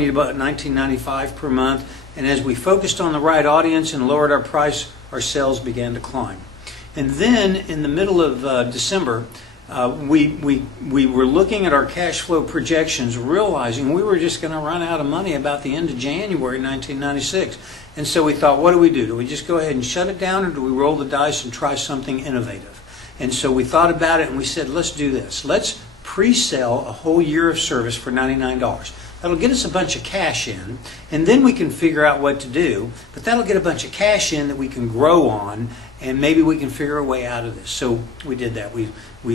to about $19.95 per month, and as we focused on the right audience and lowered our price, our sales began to climb. And then in the middle of December, we were looking at our cash flow projections, realizing we were just going to run out of money about the end of January 1996. And so we thought, what do we do? Do we just go ahead and shut it down, or do we roll the dice and try something innovative? And so we thought about it and we said, let's do this. Let's pre-sell a whole year of service for $99. That'll get us a bunch of cash in, and then we can figure out what to do. But that'll get a bunch of cash in that we can grow on, and maybe we can figure a way out of this. So we did that. We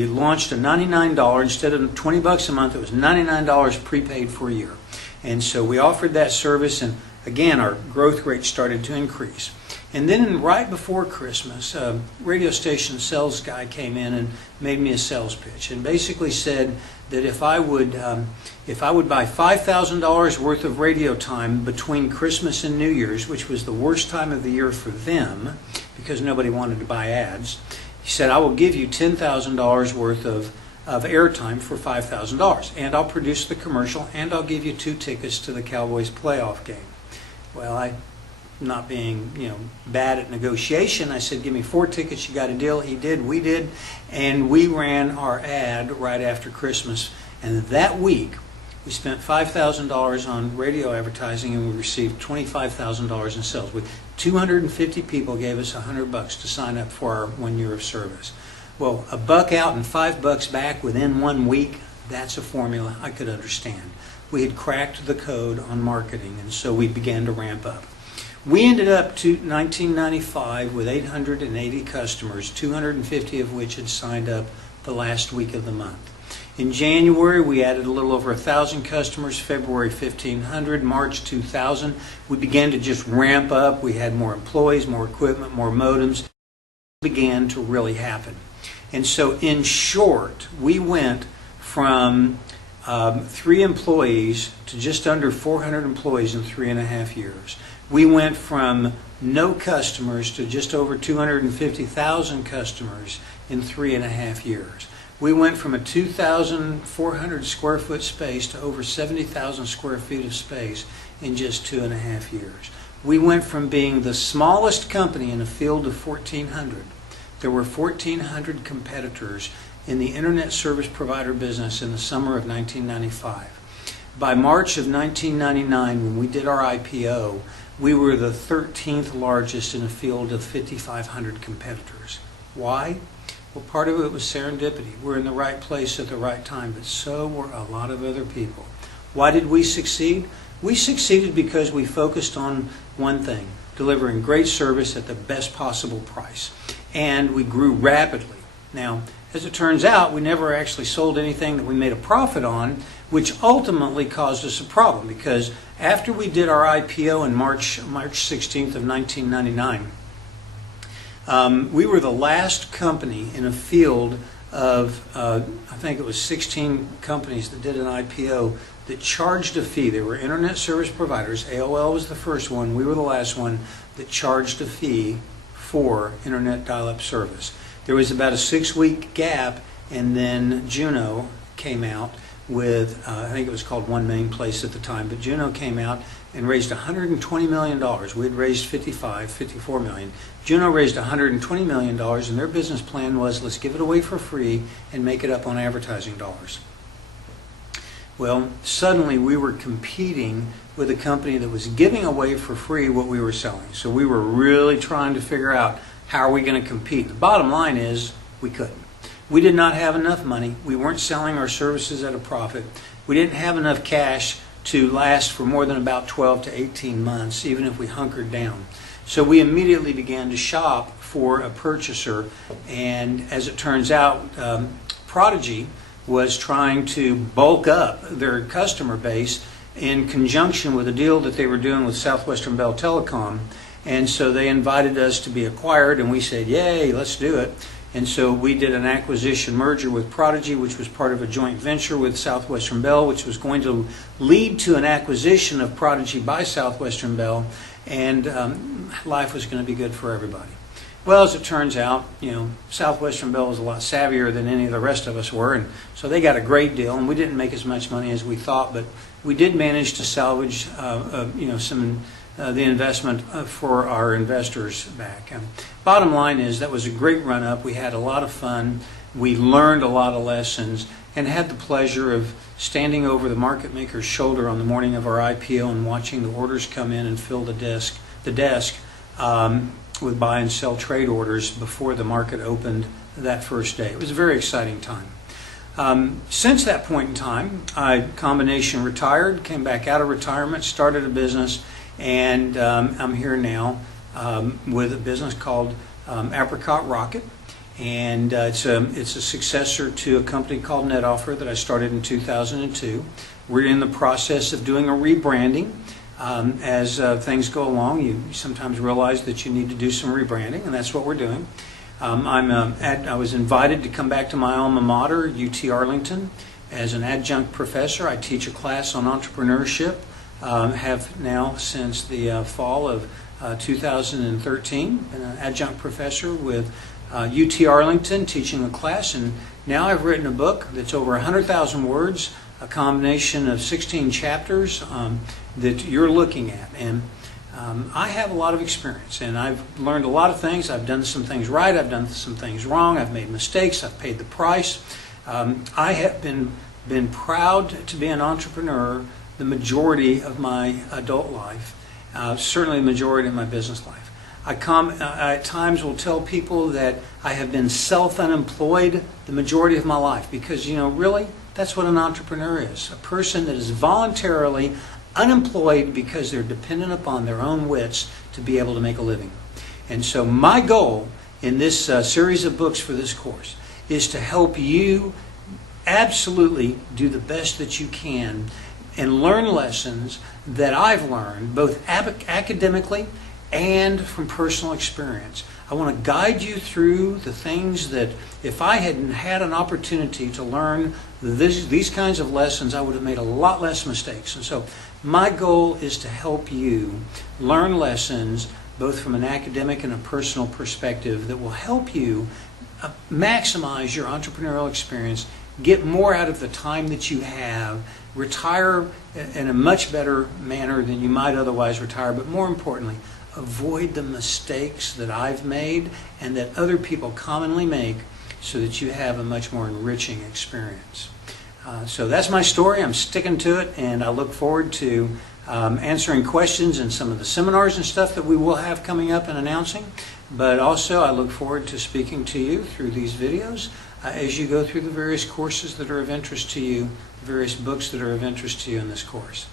launched a $99, instead of $20 a month, it was $99 prepaid for a year. And so we offered that service, and again, our growth rate started to increase. And then right before Christmas, a radio station sales guy came in and made me a sales pitch, and basically said that if I would buy $5,000 worth of radio time between Christmas and New Year's, which was the worst time of the year for them because nobody wanted to buy ads, he said, I will give you $10,000 worth of airtime for $5,000, and I'll produce the commercial, and I'll give you 2 tickets to the Cowboys playoff game. Well, not being bad at negotiation, I said, give me 4 tickets, you got a deal. He did, we did, and we ran our ad right after Christmas. And that week we spent $5,000 on radio advertising, and we received $25,000 in sales. With 250 people gave us $100 to sign up for our 1 year of service. Well, $1 out and $5 back within 1 week, that's a formula I could understand. We had cracked the code on marketing, and so we began to ramp up. We ended up to 1995 with 880 customers, 250 of which had signed up the last week of the month. In January, we added a little over 1,000 customers, February 1,500, March 2,000. We began to just ramp up. We had more employees, more equipment, more modems. It began to really happen. And so in short, we went from 3 employees to just under 400 employees in 3.5 years. We went from no customers to just over 250,000 customers in 3.5 years. We went from a 2,400 square foot space to over 70,000 square feet of space in just 2.5 years. We went from being the smallest company in a field of 1,400. There were 1,400 competitors in the internet service provider business in the summer of 1995. By March of 1999, when we did our IPO, we were the 13th largest in a field of 5,500 competitors. Why? Well, part of it was serendipity. We're in the right place at the right time, but so were a lot of other people. Why did we succeed? We succeeded because we focused on one thing: delivering great service at the best possible price. And we grew rapidly. Now, as it turns out, we never actually sold anything that we made a profit on, which ultimately caused us a problem, because after we did our IPO in March 16th of 1999, we were the last company in a field of, I think it was 16 companies that did an IPO that charged a fee. They were internet service providers. AOL was the first one. We were the last one that charged a fee for internet dial-up service. There was about a 6-week gap, and then Juno came out with, I think it was called One Main Place at the time, but Juno came out and raised $120 million. We had raised $54 million. Juno raised $120 million, and their business plan was, let's give it away for free and make it up on advertising dollars. Well, suddenly we were competing with a company that was giving away for free what we were selling. So we were really trying to figure out, how are we going to compete? The bottom line is, we couldn't. We did not have enough money. We weren't selling our services at a profit. We didn't have enough cash to last for more than about 12 to 18 months, even if we hunkered down. So we immediately began to shop for a purchaser, and as it turns out, Prodigy was trying to bulk up their customer base in conjunction with a deal that they were doing with Southwestern Bell Telecom. And so they invited us to be acquired, and we said, yay, let's do it. And so we did an acquisition merger with Prodigy, which was part of a joint venture with Southwestern Bell, which was going to lead to an acquisition of Prodigy by Southwestern Bell, and life was going to be good for everybody. Well, as it turns out, Southwestern Bell was a lot savvier than any of the rest of us were, and so they got a great deal, and we didn't make as much money as we thought, but we did manage to salvage, some the investment for our investors back. Bottom line is that was a great run-up. We had a lot of fun. We learned a lot of lessons and had the pleasure of standing over the market maker's shoulder on the morning of our IPO and watching the orders come in and fill the desk with buy and sell trade orders before the market opened that first day. It was a very exciting time. Since that point in time, I combination retired, came back out of retirement, started a business, and I'm here now with a business called Apricot Rocket. And it's a successor to a company called NetOffer that I started in 2002. We're in the process of doing a rebranding. As things go along, you sometimes realize that you need to do some rebranding, and that's what we're doing. I was invited to come back to my alma mater, UT Arlington, as an adjunct professor. I teach a class on entrepreneurship, have now since the fall of 2013, been an adjunct professor with UT Arlington teaching a class, and now I've written a book that's over 100,000 words, a combination of 16 chapters that you're looking at. And I have a lot of experience, and I've learned a lot of things. I've done some things right, I've done some things wrong, I've made mistakes, I've paid the price. I have been proud to be an entrepreneur the majority of my adult life, certainly the majority of my business life. I at times will tell people that I have been self-unemployed the majority of my life because, really, that's what an entrepreneur is. A person that is voluntarily unemployed because they're dependent upon their own wits to be able to make a living. And so my goal in this series of books for this course is to help you absolutely do the best that you can and learn lessons that I've learned both academically and from personal experience. I want to guide you through the things that if I hadn't had an opportunity to learn these kinds of lessons, I would have made a lot less mistakes. And so my goal is to help you learn lessons both from an academic and a personal perspective that will help you maximize your entrepreneurial experience, get more out of the time that you have, retire in a much better manner than you might otherwise retire, but more importantly, avoid the mistakes that I've made and that other people commonly make so that you have a much more enriching experience. So that's my story. I'm sticking to it, and I look forward to answering questions in some of the seminars and stuff that we will have coming up and announcing. But also I look forward to speaking to you through these videos as you go through the various courses that are of interest to you, the various books that are of interest to you in this course.